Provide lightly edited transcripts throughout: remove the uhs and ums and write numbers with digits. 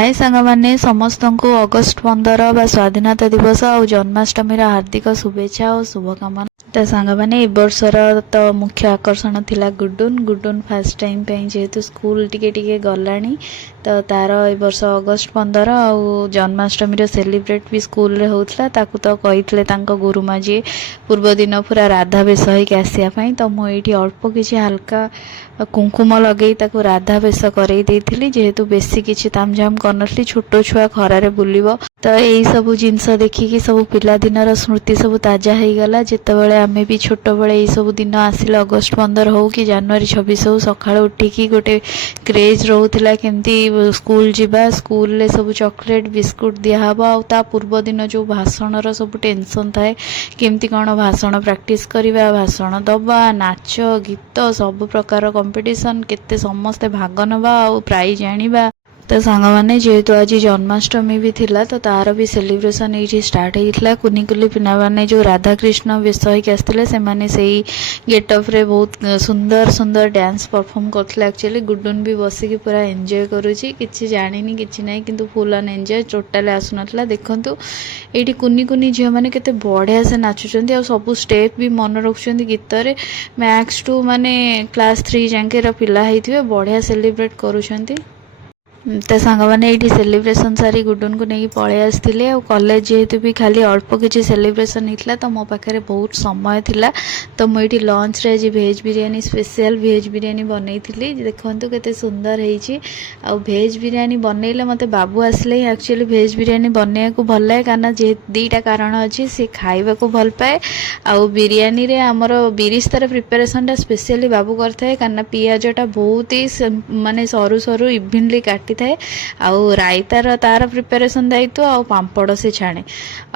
हाय सांग मैंने समस्त को अगस्ट 15 बा स्वाधीनता दिवस और जन्माष्टमी हार्दिक शुभेच्छा और शुभकामना। तो सांग मैंने वर्षर तो मुख्य आकर्षण थिला गुडुन गुडुन फास्ट टाइम जेहेतु स्कूल टिके टिके गलानी तो तार ए वर्ष अगस्ट 15 और जन्माष्टमी सेलिब्रेट भी स्कूल रे होतला ताकू तो कही गुरुमा जी पूर्व दिन पूरा राधा बेश होइक आसियापाई तो मुझे अल्प किसी हल्का कुंकुम लगे राधा बेश कर जेहेतु बेसी किसी तामझाम करनथली छोट छुआ खरारे बुलिबो तो यही सब जिनस देखिकी सब पिला दिनर स्मृति सब ताजा हो गला जितेबाला आमे भी छोट बड़े यही सब दिन आसिले अगस्ट 15 हो कि जनवरी 26 हो सकाळ उठिकी गोटे क्रेज रोला केमती स्कूल जीवा स्कूल ले सब चॉकलेट बिस्कुट दिहब आ पूर्व दिन जो भाषण सब टेंशन थाए केमती कौन भाषण प्रैक्टिस करवा भाषण दबा नाच गीत सब प्रकार कंपटीशन केते समस्ते भाग नवा और प्राइज आनिबा तो सांग मैंने जेहेतु आज जन्माष्टमी भी थिला तो तार भी सेलिब्रेशन ये स्टार्ट होता कुनिकुली पिना माने जो राधा कृष्ण बेश होइक आसते से माने सही गेटअप रे बहुत सुंदर सुंदर डांस परफॉर्म करथिले। एक्चुअली गुडुन भी बसिकी पूरा एंजॉय करुची किछि जानिनी किछि नाही किंतु फुल ऑन एंजॉय टोटल आसुनथला। देखंतु एठी कुनी कुनी झियो माने केते बढ़िया से नाचुचंती और सब स्टेप भी मन रखुचंती गीत रे मैक्स टू माने क्लास 3 जांके रा पिला हेथिबे बढ़िया सेलिब्रेट करुचंती। तो सांग मैंने ये सेलिब्रेशन सारी गुडुन को लेकिन पलि आसते और कॉलेज जेहेतु भी खाली अल्प किसी सेलिब्रेशन होता तो मो पाखे बहुत समय थिला तो मुझे लंच रे आज भेज बिरियानी स्पेशल भेज बिरियानी बनई देखु केते सुंदर हो भेज बिरियानी बनइले मत बाबू आसले एक्चुअली भेज बिरियानी बनने को भल लगे कारण जे दीटा कारण अच्छी सी खाइबा को भल पाए आउ बिरियानी रे आमर बिरिस्तार प्रिपेरेसन स्पेशली बाबू करता कारण पियाजटा बहुत ही माने सरू सरू इभनली काटी थाए आउ रायतार तार प्रिपेरेसन दायित्व आउ पांपड़ से छाणे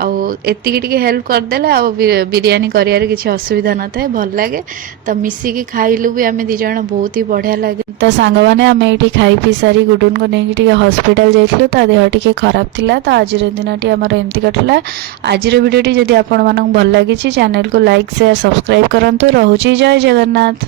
आउ एतिकी टिके हेल्प करदेले आउ बिरियानी करियारे किछि असुविधा न थाए भल लागे तो मिसिकी खाइलु भी आमे दी जण बहुत ही बढ़िया लागे। तो सांग माने आमे एठी खाई पी सारी गुडुन को नेकी टिके हॉस्पिटल जाइथिलु ता देह टिके खराब थिला तो आज रे दिनटी हमर एमती कटला। आज रे वीडियोटी जदि आपण मानक भल लागिछि चैनल को लाइक शेयर सब्सक्राइब करंतु। रहुछि जय जगन्नाथ।